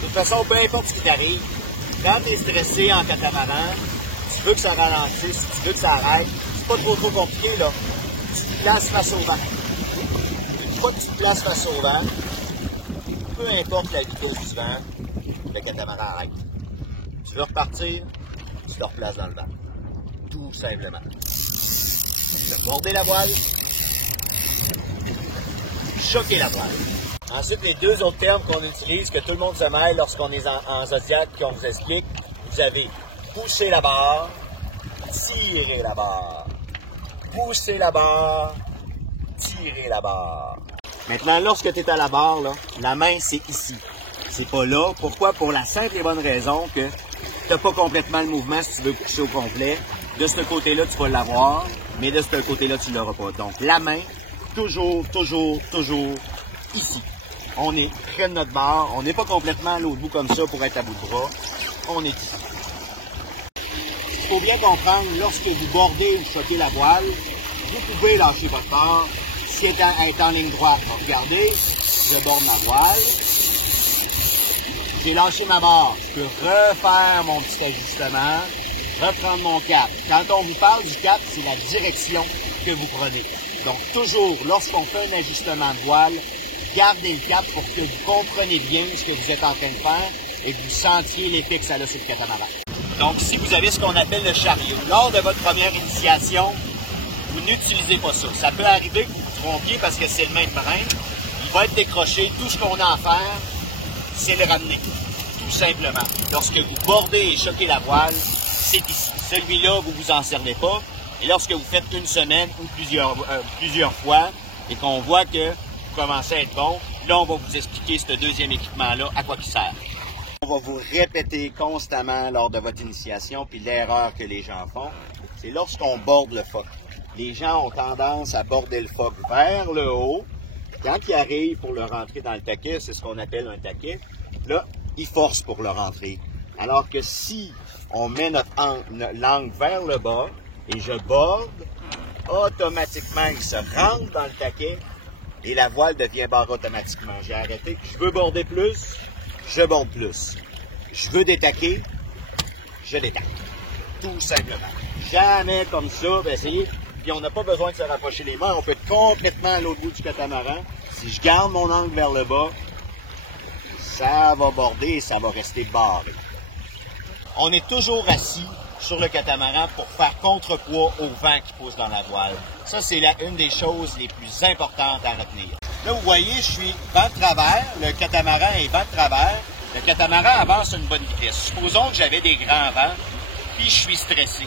De toute façon, peu importe ce qui t'arrive, quand tu es stressé en catamaran, tu veux que ça ralentisse, tu veux que ça arrête, c'est pas trop compliqué, là. Tu te places face au vent. Une fois que tu te places face au vent, peu importe la vitesse du vent, le catamaran arrête. Tu veux repartir, tu te replaces dans le vent. Tout simplement. Tu vas border la voile, choquer la voile. Ensuite, les deux autres termes qu'on utilise, que tout le monde se mêle lorsqu'on est en zodiac, qu'on vous explique, vous avez pousser la barre, tirer la barre. Pousser la barre, tirer la barre. Maintenant, lorsque tu es à la barre, là, la main, c'est ici. C'est pas là. Pourquoi? Pour la simple et bonne raison que tu n'as pas complètement le mouvement si tu veux pousser au complet. De ce côté-là, tu vas l'avoir, mais de ce côté-là, tu ne l'auras pas. Donc, la main, toujours ici. On est près de notre barre. On n'est pas complètement à l'autre bout comme ça pour être à bout de bras. On est ici. Il faut bien comprendre, lorsque vous bordez ou choquez la voile, vous pouvez lâcher votre barre si elle est en ligne droite. Donc, regardez, je borde ma voile. J'ai lâché ma barre. Je peux refaire mon petit ajustement, reprendre mon cap. Quand on vous parle du cap, c'est la direction que vous prenez. Donc, toujours, lorsqu'on fait un ajustement de voile, gardez le cap pour que vous compreniez bien ce que vous êtes en train de faire et que vous sentiez l'effet que ça a sur le catamaran. Donc, si vous avez ce qu'on appelle le chariot, lors de votre première initiation, vous n'utilisez pas ça. Ça peut arriver que vous vous trompiez parce que c'est le même brin. Il va être décroché. Tout ce qu'on a à faire, c'est le ramener. Tout simplement. Lorsque vous bordez et choquez la voile, c'est ici. Celui-là, vous vous en servez pas. Et lorsque vous faites une semaine ou plusieurs fois et qu'on voit que vous commencez à être bon, là, on va vous expliquer ce deuxième équipement-là, à quoi il sert. On va vous répéter constamment lors de votre initiation, puis l'erreur que les gens font, c'est lorsqu'on borde le phoque. Les gens ont tendance à border le phoque vers le haut. Quand ils arrivent pour le rentrer dans le taquet, c'est ce qu'on appelle un taquet, là, ils forcent pour le rentrer. Alors que si on met notre langue vers le bas et je borde, automatiquement, il se rentre dans le taquet et la voile devient barre automatiquement. J'ai arrêté. Je veux border plus, je borde plus. Je veux détaquer, je détaque. Tout simplement. Jamais comme ça, ben essayez. Puis on n'a pas besoin de se rapprocher les mains. On peut être complètement à l'autre bout du catamaran. Si je garde mon angle vers le bas, ça va border et ça va rester barré. On est toujours assis sur le catamaran pour faire contrepoids au vent qui pousse dans la voile. Ça, c'est une des choses les plus importantes à retenir. Là, vous voyez, je suis vent de travers. Le catamaran est vent de travers. Le catamaran avance à une bonne vitesse. Supposons que j'avais des grands vents, puis je suis stressé.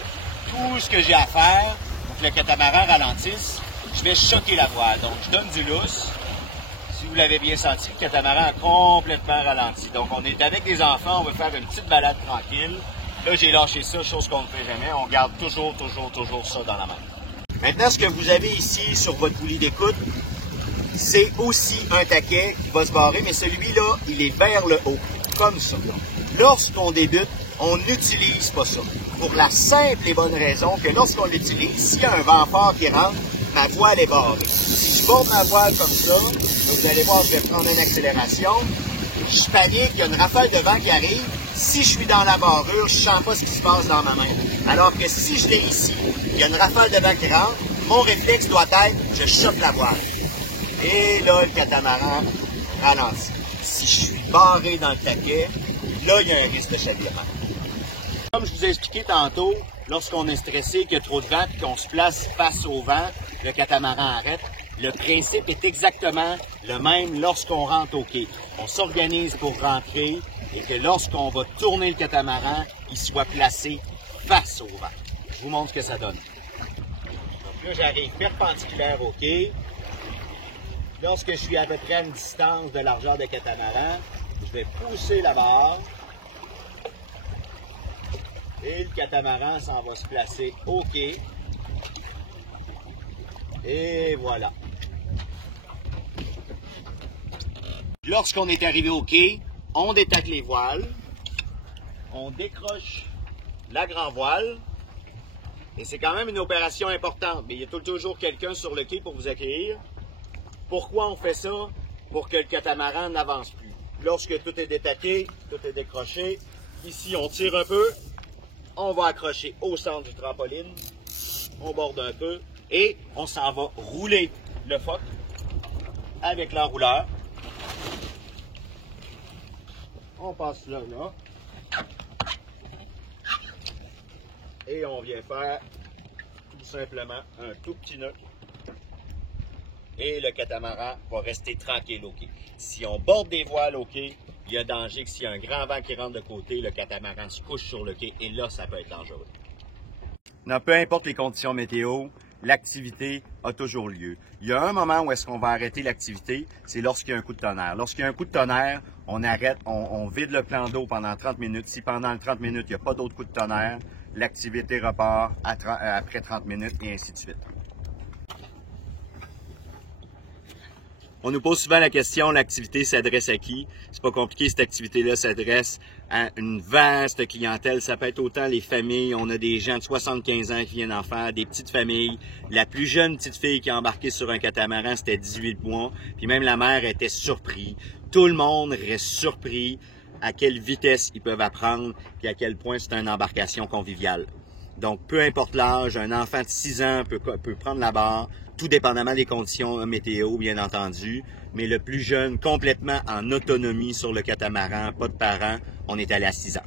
Tout ce que j'ai à faire pour que le catamaran ralentisse, je vais choquer la voile. Donc, je donne du lousse. Si vous l'avez bien senti, le catamaran a complètement ralenti. Donc, on est avec des enfants, on veut faire une petite balade tranquille. Là, j'ai lâché ça, chose qu'on ne fait jamais. On garde toujours ça dans la main. Maintenant, ce que vous avez ici sur votre poulie d'écoute, c'est aussi un taquet qui va se barrer, mais celui-là, il est vers le haut, comme ça. Lorsqu'on débute, on n'utilise pas ça. Pour la simple et bonne raison que lorsqu'on l'utilise, s'il y a un vent fort qui rentre, ma voile est barrée. Si je borde ma voile comme ça, vous allez voir, je vais prendre une accélération. Je panique, il y a une rafale de vent qui arrive. Si je suis dans la barrure, je ne sens pas ce qui se passe dans ma main. Alors que si je l'ai ici, il y a une rafale de vent qui rentre, mon réflexe doit être, je choque la voile. Et là, le catamaran ralentit. Si je suis barré dans le taquet, là, il y a un risque de chavirement. Comme je vous ai expliqué tantôt, lorsqu'on est stressé, qu'il y a trop de vent et qu'on se place face au vent, le catamaran arrête. Le principe est exactement le même lorsqu'on rentre au quai. On s'organise pour rentrer et que lorsqu'on va tourner le catamaran, il soit placé face au vent. Je vous montre ce que ça donne. Donc là, j'arrive perpendiculaire au quai. Lorsque je suis à peu près à une distance de largeur de catamaran, je vais pousser la barre. Et le catamaran s'en va se placer au quai. Et voilà. Lorsqu'on est arrivé au quai, on détaque les voiles, on décroche la grand voile, et c'est quand même une opération importante, mais il y a toujours quelqu'un sur le quai pour vous accueillir. Pourquoi on fait ça? Pour que le catamaran n'avance plus. lorsque tout est détaqué, tout est décroché, ici on tire un peu, on va accrocher au centre du trampoline, on borde un peu et on s'en va rouler le phoque avec l'enrouleur. On passe là. Et on vient faire tout simplement un tout petit nœud. Et le catamaran va rester tranquille au quai. Si on borde des voiles au quai, il y a danger que s'il y a un grand vent qui rentre de côté, le catamaran se couche sur le quai et là, ça peut être dangereux. Non, peu importe les conditions météo, l'activité a toujours lieu. Il y a un moment où est-ce qu'on va arrêter l'activité, c'est lorsqu'il y a un coup de tonnerre. Lorsqu'il y a un coup de tonnerre, on arrête, on vide le plan d'eau pendant 30 minutes. Si pendant 30 minutes, il n'y a pas d'autre coup de tonnerre, l'activité repart après 30 minutes et ainsi de suite. On nous pose souvent la question, l'activité s'adresse à qui? C'est pas compliqué, cette activité-là s'adresse à une vaste clientèle. Ça peut être autant les familles, on a des gens de 75 ans qui viennent en faire, des petites familles. La plus jeune petite fille qui a embarqué sur un catamaran, c'était 18 mois, puis même la mère était surprise. Tout le monde reste surpris à quelle vitesse ils peuvent apprendre, puis à quel point c'est une embarcation conviviale. Donc, peu importe l'âge, un enfant de 6 ans peut prendre la barre, tout dépendamment des conditions météo, bien entendu. Mais le plus jeune, complètement en autonomie sur le catamaran, pas de parents, on est allé à 6 ans.